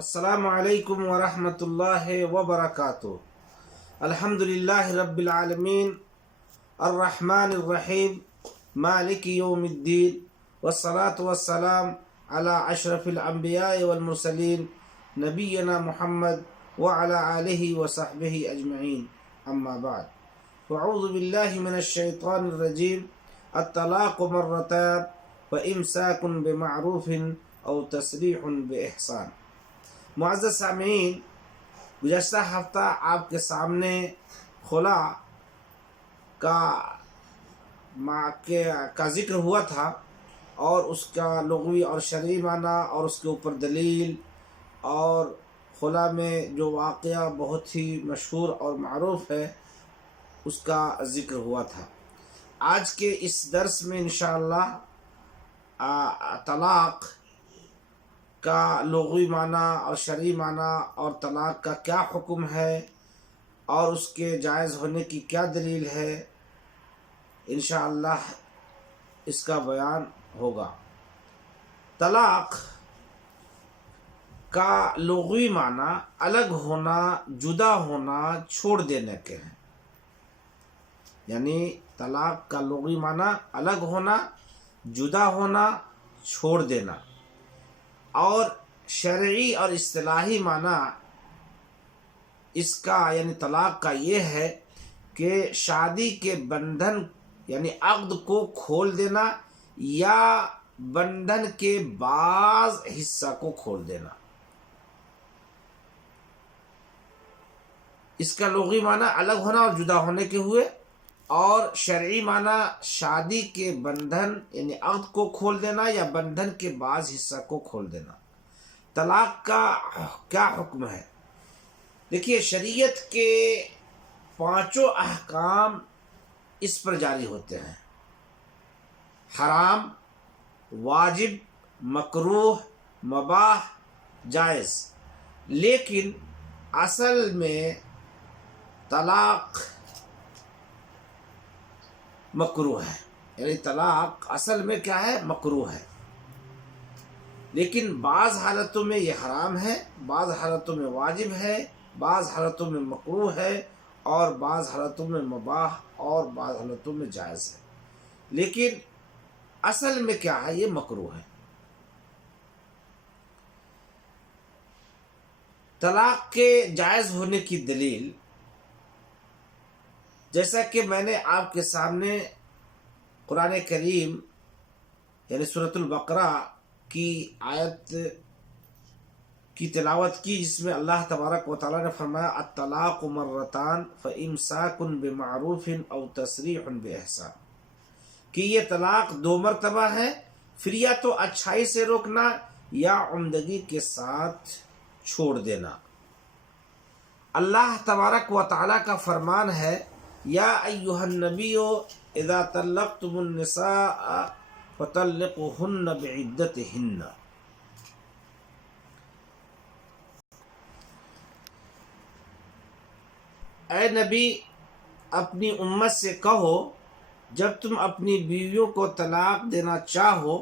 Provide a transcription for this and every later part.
السلام علیکم ورحمۃ اللہ وبرکاتہ۔ الحمد للہ رب العالمین الرحمن الرحیم مالک یوم الدین والصلاة والسلام علی اشرف الانبیاء والمرسلین نبینا محمد وعلی آلہ وصحبہ اجمعین، اما بعد فاعوذ باللہ من الشیطان الرجیم۔ الطلاق مرتان فامساک بمعروف او تسریح باحسان۔ معزز سامعین، گزشتہ ہفتہ آپ کے سامنے خلا کا ذکر ہوا تھا اور اس کا لغوی اور شرعی معنی اور اس کے اوپر دلیل، اور خلا میں جو واقعہ بہت ہی مشہور اور معروف ہے اس کا ذکر ہوا تھا۔ آج کے اس درس میں انشاءاللہ طلاق کا لغوی معنی اور شرعی معنی اور طلاق کا کیا حکم ہے اور اس کے جائز ہونے کی کیا دلیل ہے، انشاءاللہ اس کا بیان ہوگا۔ طلاق کا لغوی معنی الگ ہونا، جدا ہونا، چھوڑ دینے کے ہیں۔ یعنی طلاق کا لغوی معنی الگ ہونا، جدا ہونا، چھوڑ دینا، اور شرعی اور اصطلاحی معنی اس کا یعنی طلاق کا یہ ہے کہ شادی کے بندھن یعنی عقد کو کھول دینا یا بندھن کے بعض حصہ کو کھول دینا۔ اس کا لغوی معنی الگ ہونا اور جدا ہونے کے ہوئے، اور شرعی معنی شادی کے بندھن یعنی عقد کو کھول دینا یا بندھن کے بعض حصہ کو کھول دینا۔ طلاق کا کیا حکم ہے؟ دیکھیے، شریعت کے 5 احکام اس پر جاری ہوتے ہیں: حرام، واجب، مکروہ، مباح، جائز۔ لیکن اصل میں طلاق مکروہ ہے، یعنی طلاق اصل میں کیا ہے؟ مکروہ ہے۔ لیکن بعض حالتوں میں یہ حرام ہے، بعض حالتوں میں واجب ہے، بعض حالتوں میں مکروہ ہے، اور بعض حالتوں میں مباح، اور بعض حالتوں میں جائز ہے۔ لیکن اصل میں کیا ہے؟ یہ مکروہ ہے۔ طلاق کے جائز ہونے کی دلیل، جیسا کہ میں نے آپ کے سامنے قرآن کریم یعنی سورۃ البقرہ کی آیت کی تلاوت کی، جس میں اللہ تبارک و تعالیٰ نے فرمایا الطلاق مرتان فامساک بمعروف او تسریح باحسان، کہ یہ طلاق 2 مرتبہ ہے، پھر یا تو اچھائی سے روکنا یا عمدگی کے ساتھ چھوڑ دینا۔ اللہ تبارک و تعالیٰ کا فرمان ہے یا ایھا النبی اذا طلقتم النساء فطلقوهن بعدتهن۔ اے نبی، اپنی امت سے کہو جب تم اپنی بیویوں کو طلاق دینا چاہو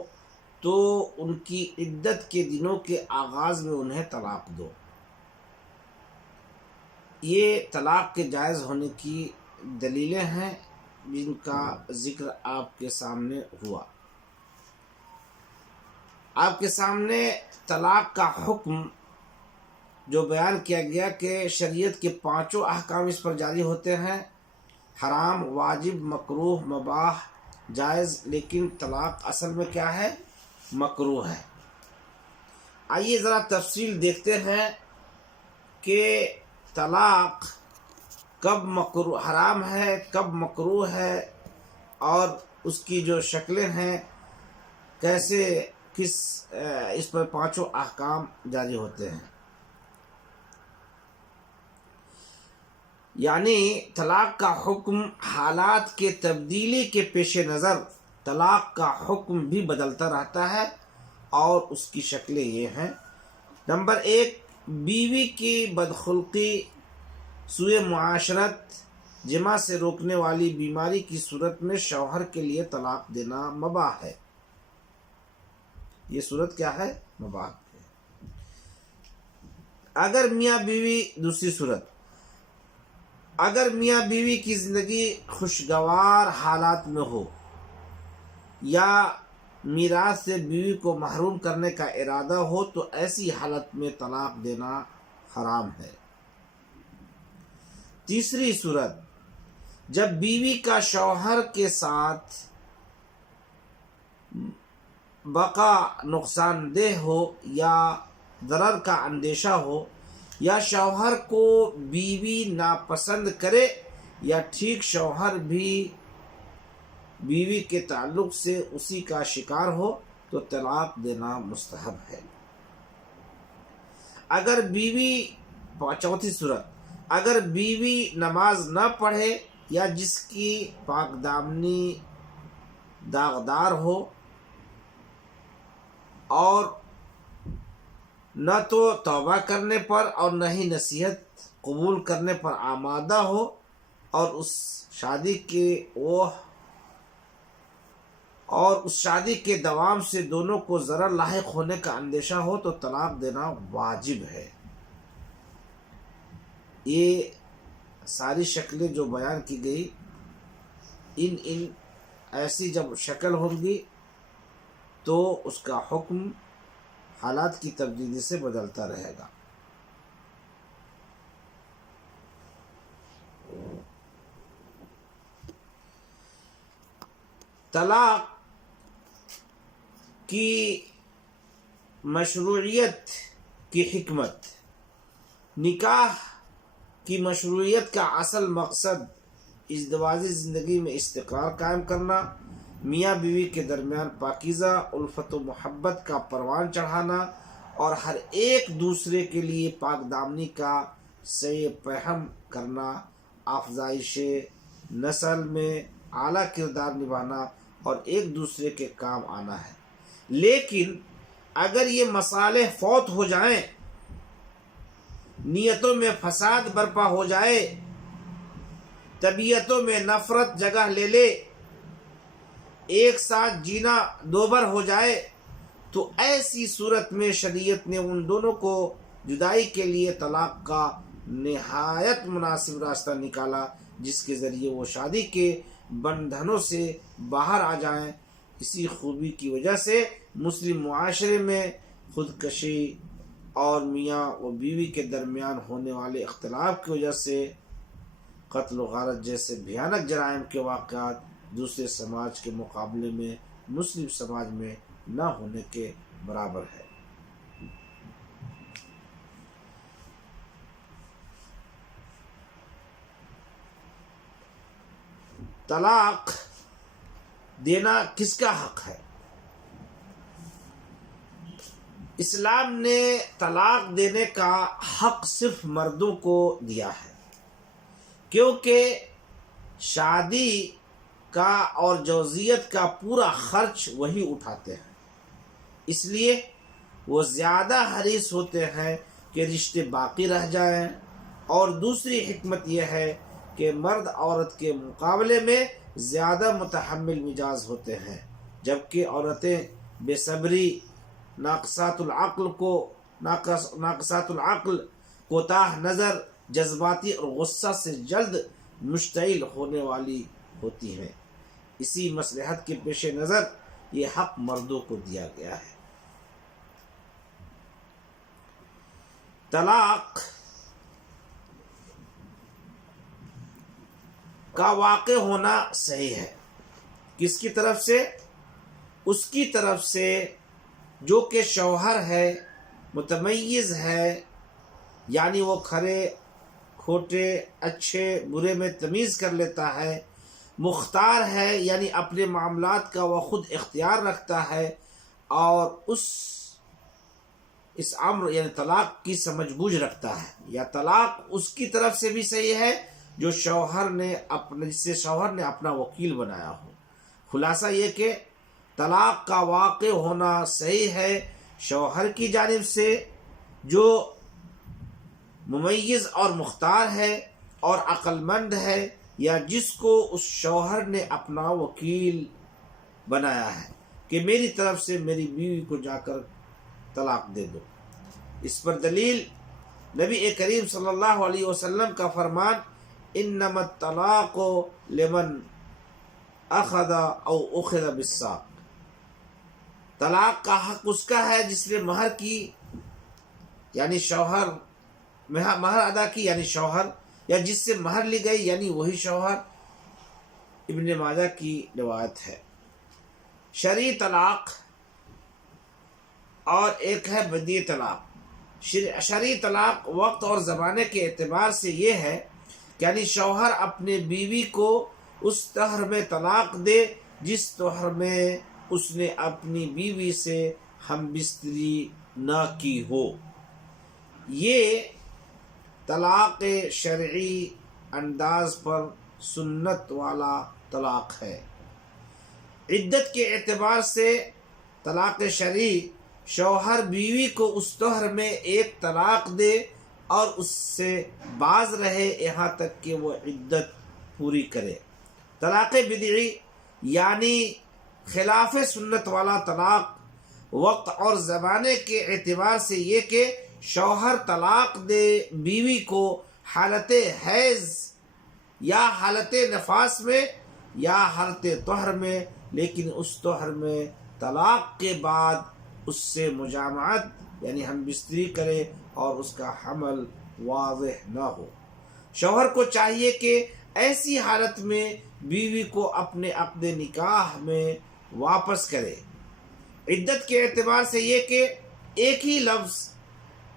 تو ان کی عدت کے دنوں کے آغاز میں انہیں طلاق دو۔ یہ طلاق کے جائز ہونے کی دلیلیں ہیں جن کا ذکر آپ کے سامنے ہوا۔ آپ کے سامنے طلاق کا حکم جو بیان کیا گیا کہ شریعت کے 5 احکام اس پر جاری ہوتے ہیں: حرام، واجب، مکروہ، مباح، جائز۔ لیکن طلاق اصل میں کیا ہے؟ مکروہ ہے۔ آئیے ذرا تفصیل دیکھتے ہیں کہ طلاق کب مکروہ حرام ہے، کب مکروہ ہے، اور اس کی جو شکلیں ہیں کیسے اس پر 5 احکام جاری ہوتے ہیں۔ یعنی طلاق کا حکم حالات کے تبدیلی کے پیش نظر طلاق کا حکم بھی بدلتا رہتا ہے، اور اس کی شکلیں یہ ہیں: نمبر 1، بیوی کی بدخلقی، سوء معاشرت، جماع سے روکنے والی بیماری کی صورت میں شوہر کے لیے طلاق دینا مباح ہے۔ یہ صورت کیا ہے؟ مباح ہے۔ اگر میاں بیوی دوسری صورت، اگر میاں بیوی کی زندگی خوشگوار حالات میں ہو یا میراث سے بیوی کو محروم کرنے کا ارادہ ہو تو ایسی حالت میں طلاق دینا حرام ہے۔ تیسری صورت، جب بیوی کا شوہر کے ساتھ بقا نقصان دہ ہو یا ضرر کا اندیشہ ہو، یا شوہر کو بیوی ناپسند کرے یا ٹھیک شوہر بھی بیوی کے تعلق سے اسی کا شکار ہو تو طلاق دینا مستحب ہے۔ اگر بیوی، چوتھی صورت، اگر بیوی نماز نہ پڑھے یا جس کی پاک دامنی داغدار ہو اور نہ تو توبہ کرنے پر اور نہ ہی نصیحت قبول کرنے پر آمادہ ہو اور اس شادی کے دوام سے دونوں کو ضرر لاحق ہونے کا اندیشہ ہو تو طلاق دینا واجب ہے۔ یہ ساری شکلیں جو بیان کی گئی، ان ایسی جب شکل ہوگی تو اس کا حکم حالات کی تبدیلی سے بدلتا رہے گا۔ طلاق کی مشروعیت کی حکمت۔ نکاح کی مشروعیت کا اصل مقصد ازدواجی زندگی میں استقرار قائم کرنا، میاں بیوی کے درمیان پاکیزہ الفت و محبت کا پروان چڑھانا اور ہر ایک دوسرے کے لیے پاک دامنی کا سعی فہم کرنا، افزائش نسل میں اعلیٰ کردار نبھانا اور ایک دوسرے کے کام آنا ہے۔ لیکن اگر یہ مصالح فوت ہو جائیں، نیتوں میں فساد برپا ہو جائے، طبیعتوں میں نفرت جگہ لے لے، ایک ساتھ جینا دوبر ہو جائے، تو ایسی صورت میں شریعت نے ان دونوں کو جدائی کے لیے طلاق کا نہایت مناسب راستہ نکالا، جس کے ذریعے وہ شادی کے بندھنوں سے باہر آ جائیں۔ اسی خوبی کی وجہ سے مسلم معاشرے میں خودکشی اور میاں و بیوی کے درمیان ہونے والے اختلاف کی وجہ سے قتل و غارت جیسے بھیانک جرائم کے واقعات دوسرے سماج کے مقابلے میں مسلم سماج میں نہ ہونے کے برابر ہے۔ طلاق دینا کس کا حق ہے؟ اسلام نے طلاق دینے کا حق صرف مردوں کو دیا ہے، کیونکہ شادی کا اور جوزیت کا پورا خرچ وہی اٹھاتے ہیں، اس لیے وہ زیادہ حریص ہوتے ہیں کہ رشتے باقی رہ جائیں۔ اور دوسری حکمت یہ ہے کہ مرد عورت کے مقابلے میں زیادہ متحمل مزاج ہوتے ہیں، جبکہ عورتیں بے صبری، ناقصات العقل، کوتاہ نظر، جذباتی اور غصہ سے جلد مشتعل ہونے والی ہوتی ہیں۔ اسی مصلحت کے پیش نظر یہ حق مردوں کو دیا گیا ہے۔ طلاق کا واقع ہونا صحیح ہے، کس کی طرف سے؟ اس کی طرف سے جو کہ شوہر ہے، متمیز ہے، یعنی وہ کھرے کھوٹے اچھے برے میں تمیز کر لیتا ہے، مختار ہے یعنی اپنے معاملات کا وہ خود اختیار رکھتا ہے، اور اس امر یعنی طلاق کی سمجھ بوجھ رکھتا ہے، یا طلاق اس کی طرف سے بھی صحیح ہے جو جس سے شوہر نے اپنا وکیل بنایا ہو۔ خلاصہ یہ کہ طلاق کا واقع ہونا صحیح ہے شوہر کی جانب سے، جو ممیز اور مختار ہے اور عقل مند ہے، یا جس کو اس شوہر نے اپنا وکیل بنایا ہے کہ میری طرف سے میری بیوی کو جا کر طلاق دے دو۔ اس پر دلیل نبی کریم صلی اللہ علیہ وسلم کا فرمان انما الطلاق لمن اخذ او اخذ بالساق، طلاق کا حق اس کا ہے جس نے مہر کی یعنی شوہر، مہر ادا کی یعنی شوہر، یا جس سے مہر لی گئی یعنی وہی شوہر۔ ابن ماجہ کی روایت ہے۔ شرعی طلاق اور ایک ہے بدیع طلاق۔ شرعی طلاق وقت اور زمانے کے اعتبار سے یہ ہے کہ یعنی شوہر اپنے بیوی کو اس طہر میں طلاق دے جس طہر میں اس نے اپنی بیوی سے ہم بستری نہ کی ہو۔ یہ طلاق شرعی انداز پر سنت والا طلاق ہے۔ عدت کے اعتبار سے طلاق شرعی شوہر بیوی کو اس طہر میں ایک طلاق دے اور اس سے باز رہے یہاں تک کہ وہ عدت پوری کرے۔ طلاق بدعی یعنی خلاف سنت والا طلاق وقت اور زمانے کے اعتبار سے یہ کہ شوہر طلاق دے بیوی کو حالت حیض یا حالت نفاس میں یا حالت طہر میں، لیکن اس طہر میں طلاق کے بعد اس سے مجامعت یعنی ہم بستری کرے اور اس کا حمل واضح نہ ہو۔ شوہر کو چاہیے کہ ایسی حالت میں بیوی کو اپنے عقد نکاح میں واپس کرے۔ عدت کے اعتبار سے یہ کہ ایک ہی لفظ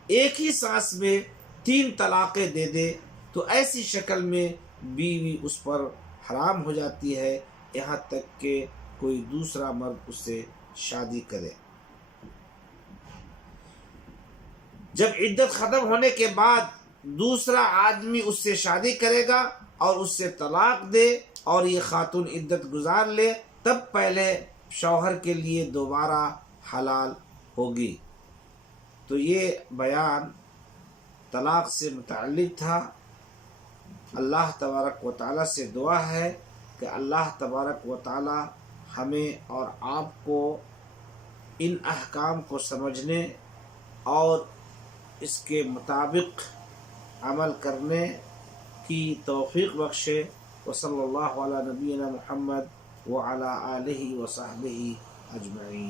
ایک ہی سانس میں 3 طلاقیں دے دے تو ایسی شکل میں بیوی اس پر حرام ہو جاتی ہے یہاں تک کہ کوئی دوسرا مرد اس سے شادی کرے۔ جب عدت ختم ہونے کے بعد دوسرا آدمی اس سے شادی کرے گا اور اس سے طلاق دے اور یہ خاتون عدت گزار لے تب پہلے شوہر کے لیے دوبارہ حلال ہوگی۔ تو یہ بیان طلاق سے متعلق تھا۔ اللہ تبارک و تعالیٰ سے دعا ہے کہ اللہ تبارک و تعالیٰ ہمیں اور آپ کو ان احکام کو سمجھنے اور اس کے مطابق عمل کرنے کی توفیق بخشے۔ وصلی اللہ علی نبینا محمد وعلی آلہ وصحبہ اجمعین۔